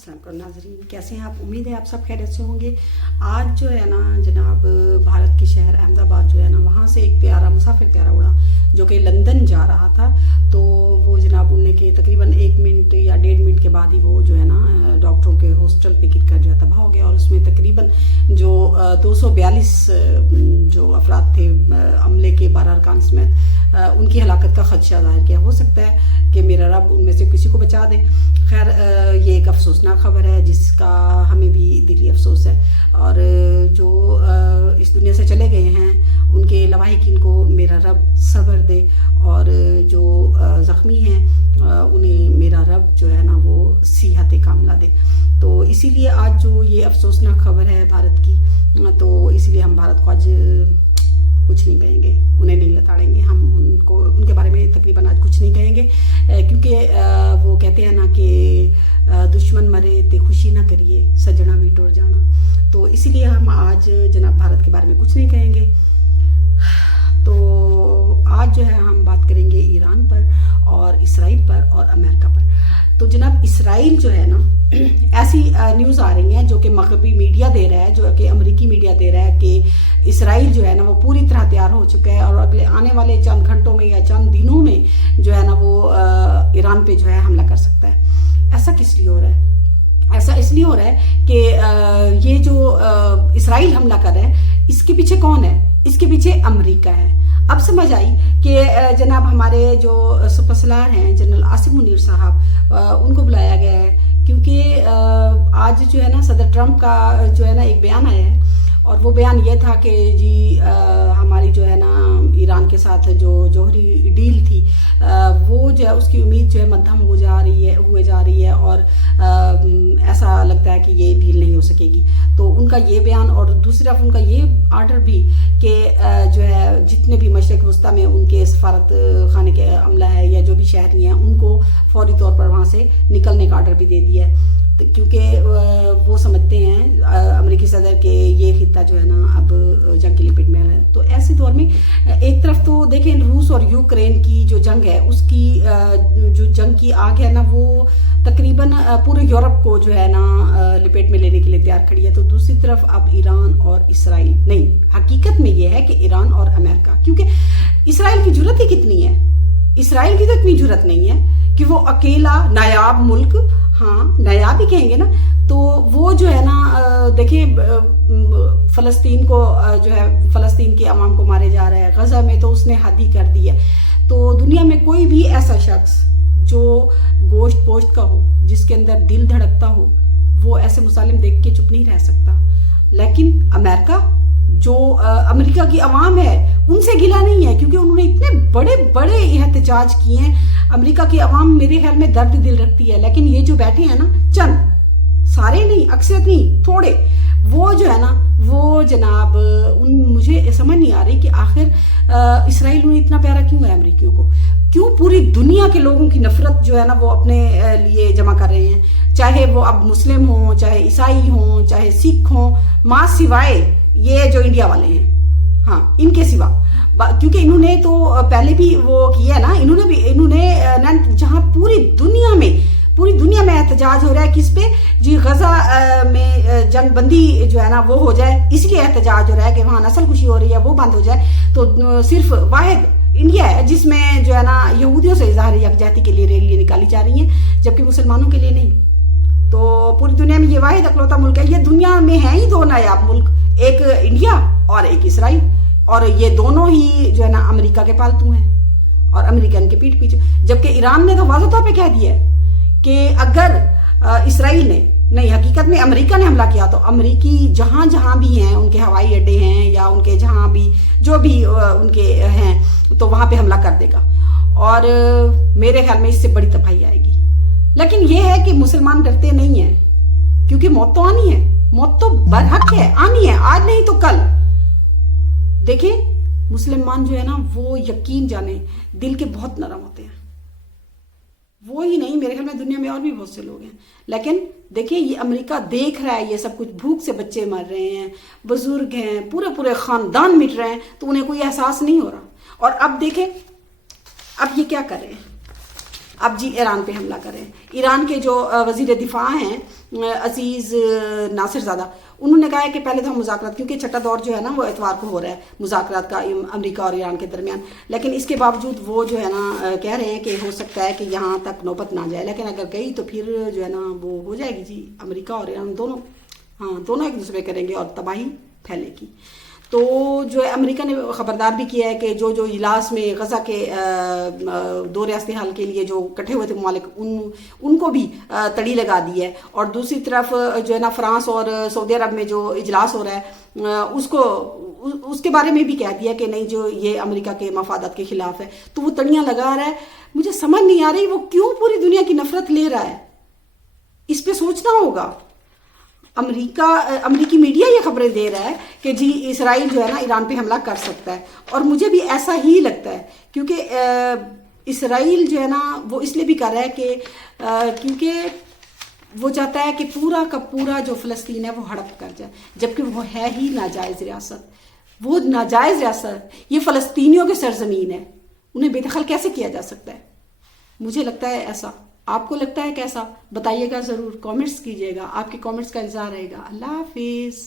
अस्सलाम वालेकुम नाज़रीन, कैसे हैं आप। उम्मीद है आप सब खैरियत से होंगे। आज जो है ना जनाब भारत के शहर अहमदाबाद जो है ना वहाँ से एक त्यारा मुसाफिर त्यारा उड़ा जो कि लंदन जा रहा था। तो वो जनाब उड़ने के तकरीबन 1 मिनट या 1.5 मिनट के बाद ही वो जो है ना डॉक्टरों के हॉस्टल पे गिर कर जो है तबाह हो गया। और उसमें तकरीबन जो 242 जो अफराद थे अमले के 12 अरकान समेत उनकी हलाकत का खदशा ज़ाहिर किया। हो सकता है कि मेरा रब उनमें से किसी को बचा दे। खैर ये एक अफसोसनाक खबर है जिसका हमें भी दिली अफसोस है। और जो इस दुनिया से चले गए हैं उनके लवाहिकीन को मेरा रब सब्र दे, और जो ज़ख्मी हैं उन्हें मेरा रब जो है ना वो सेहत कामिला दे। तो इसीलिए आज जो ये अफसोसनाक खबर है भारत की, तो इसीलिए हम भारत को आज कुछ नहीं कहेंगे, उन्हें नहीं लताड़ेंगे, हम उनको उनके बारे में तकरीबन आज कुछ नहीं कहेंगे। क्योंकि वो कहते हैं ना कि दुश्मन मरे ते खुशी ना करिए, सजना भी टूट जाना। तो इसीलिए हम आज जनाब भारत के बारे में कुछ नहीं कहेंगे। तो आज जो है हम बात करेंगे ईरान पर और इसराइल पर और अमेरिका पर। तो जनाब इसराइल जो है ना ऐसी न्यूज़ आ रही हैं जो कि मगरबी मीडिया दे रहा है, जो कि अमेरिकी मीडिया दे रहा है कि इसराइल जो है ना वो पूरी तरह तैयार हो चुका है और अगले आने वाले चंद घंटों में या चंद दिनों में जो है ना वो ईरान पे जो है हमला कर सकता है। ऐसा किस लिए हो रहा है? ऐसा इसलिए हो रहा है कि ये जो इसराइल हमला कर रहा है इसके पीछे कौन है? इसके पीछे अमेरिका है। अब समझ आई कि जनाब हमारे जो सुपर सलार हैं जनरल आसिम मुनीर साहब उनको बुलाया गया है क्योंकि आज जो है ना सदर ट्रंप का जो है ना एक बयान आया है। और वो बयान ये था कि जी हमारी जो है ना ईरान के साथ जो जौहरी डील थी वो जो है उसकी उम्मीद जो है मध्यम हुए जा रही है और ऐसा लगता है कि ये डील नहीं हो सकेगी। तो उनका ये बयान और दूसरी तरफ उनका ये आर्डर भी कि जो है जितने भी मशरक़ वस्ता में उनके सफारत खाने के अमला है या जो भी शहरी हैं उनको फौरी तौर पर वहाँ से निकलने का आर्डर भी दे दिया है। क्योंकि वो समझते हैं अमेरिकी सदर के ये खित्ता जो है ना अब जंग की लपेट में है। तो ऐसे दौर में एक तरफ तो देखें रूस और यूक्रेन की जो जंग है उसकी जो जंग की आग है ना वो तकरीबन पूरे यूरोप को जो है ना लपेट में लेने के लिए तैयार खड़ी है। तो दूसरी तरफ अब ईरान और इसराइल नहीं, हकीकत में ये है कि ईरान और अमेरिका, क्योंकि इसराइल की जरूरत ही कितनी है? इसराइल की तो इतनी जरूरत नहीं है कि वो अकेला नायाब मुल्क, हाँ नायाब ही कहेंगे ना, तो वो जो है ना देखिए फ़लस्तीन को जो है फ़लस्तीन के अवाम को मारे जा रहा है, गज़ा में तो उसने हद ही कर दी है। तो दुनिया में कोई भी ऐसा शख्स जो गोश्त पोश्त का हो, जिसके अंदर दिल धड़कता हो, वो ऐसे मुसालिम देख के चुप नहीं रह सकता। लेकिन अमेरिका जो अमेरिका की अवाम है उनसे गिला नहीं है क्योंकि उन्होंने इतने बड़े बड़े एहतजाज किए हैं। अमेरिका की अवाम मेरे ख्याल में दर्द दिल रखती है, लेकिन ये जो बैठे हैं ना चंद, सारे नहीं, अक्सर नहीं, थोड़े, वो जो है ना वो जनाब मुझे समझ नहीं आ रही कि आखिर इसराइल उन्हें इतना प्यारा क्यों है अमेरिकियों को, क्यों पूरी दुनिया के लोगों की नफरत जो है ना वो अपने लिए जमा कर रहे हैं। चाहे वो अब मुस्लिम हों, चाहे ईसाई हों, चाहे सिख हों, माँ सिवाय ये जो इंडिया वाले हैं, हाँ इनके सिवा, क्योंकि इन्होंने तो पहले भी वो किया है ना, इन्होंने जहाँ पूरी दुनिया में एहतजाज हो रहा है किस पे जी, गजा में जंग बंदी जो है ना वो हो जाए, इसलिए एहतजाज हो रहा है कि वहाँ नस्ल कुशी हो रही है वो बंद हो जाए। तो सिर्फ वाहिद इंडिया है जिसमें जो है ना यहूदियों से इज़हार यकजहती के लिए रैलियाँ निकाली जा रही हैं, जबकि मुसलमानों के लिए नहीं। तो पूरी दुनिया में ये वाहिद अकलौता मुल्क है। ये दुनिया में है ही दो नायाब मुल्क, एक इंडिया और एक इसराइल, और ये दोनों ही जो है ना अमेरिका के पालतू हैं और अमेरिकन के पीठ पीछे। जबकि ईरान ने तो वाज़ेह तौर पे कह दिया है कि अगर इसराइल ने नहीं, हकीकत में अमेरिका ने हमला किया तो अमेरिकी जहाँ जहाँ भी हैं उनके हवाई अड्डे हैं या उनके जहाँ भी जो भी उनके हैं तो वहाँ पे हमला कर देगा और मेरे ख्याल में इससे बड़ी तबाही आएगी। लेकिन ये है कि मुसलमान डरते नहीं हैं क्योंकि मौत तो आनी है, मौत तो बरहक है, आनी है, आज नहीं तो कल। देखिए मुसलमान जो है ना वो यकीन जाने दिल के बहुत नरम होते हैं, वो ही नहीं मेरे ख्याल में दुनिया में और भी बहुत से लोग हैं। लेकिन देखिए ये अमेरिका देख रहा है ये सब कुछ, भूख से बच्चे मर रहे हैं, बुजुर्ग हैं, पूरे पूरे खानदान मिट रहे हैं, तो उन्हें कोई एहसास नहीं हो रहा। और अब देखें अब ये क्या कर रहे हैं, اب جی ایران پہ حملہ کریں. ایران کے جو وزیر دفاع ہیں عزیز ناصر زادہ، انہوں نے کہا ہے کہ پہلے تو ہم مذاکرات، کیونکہ چھٹا دور جو ہے نا وہ اتوار کو ہو رہا ہے مذاکرات کا امریکہ اور ایران کے درمیان، لیکن اس کے باوجود وہ جو ہے نا کہہ رہے ہیں کہ ہو سکتا ہے کہ یہاں تک نوبت نہ جائے، لیکن اگر گئی تو پھر جو ہے نا وہ ہو جائے گی جی، امریکہ اور ایران دونوں ایک دوسرے کریں گے اور تباہی پھیلے گی. تو جو ہے امریکہ نے خبردار بھی کیا ہے کہ جو اجلاس میں غزہ کے دو ریاستی حل کے لیے جو اکٹھے ہوئے تھے ممالک، ان کو بھی تڑی لگا دی ہے. اور دوسری طرف جو ہے نا فرانس اور سعودی عرب میں جو اجلاس ہو رہا ہے اس کے بارے میں بھی کہہ دیا کہ نہیں، جو یہ امریکہ کے مفادات کے خلاف ہے، تو وہ تڑیاں لگا رہا ہے. مجھے سمجھ نہیں آ رہی وہ کیوں پوری دنیا کی نفرت لے رہا ہے. اس پہ سوچنا ہوگا. امریکی میڈیا یہ خبریں دے رہا ہے کہ جی اسرائیل جو ہے نا ایران پہ حملہ کر سکتا ہے، اور مجھے بھی ایسا ہی لگتا ہے، کیونکہ اسرائیل جو ہے نا وہ اس لیے بھی کر رہا ہے کہ کیونکہ وہ چاہتا ہے کہ پورا کا پورا جو فلسطین ہے وہ ہڑپ کر جائے، جبکہ وہ ہے ہی ناجائز ریاست. وہ ناجائز ریاست، یہ فلسطینیوں کے سرزمین ہے، انہیں بے دخل کیسے کیا جا سکتا ہے؟ مجھے لگتا ہے ایسا. آپ کو لگتا ہے کیسا؟ بتائیے گا ضرور، کامنٹس کیجیے گا. آپ کے کامنٹس کا انتظار رہے گا. اللہ حافظ.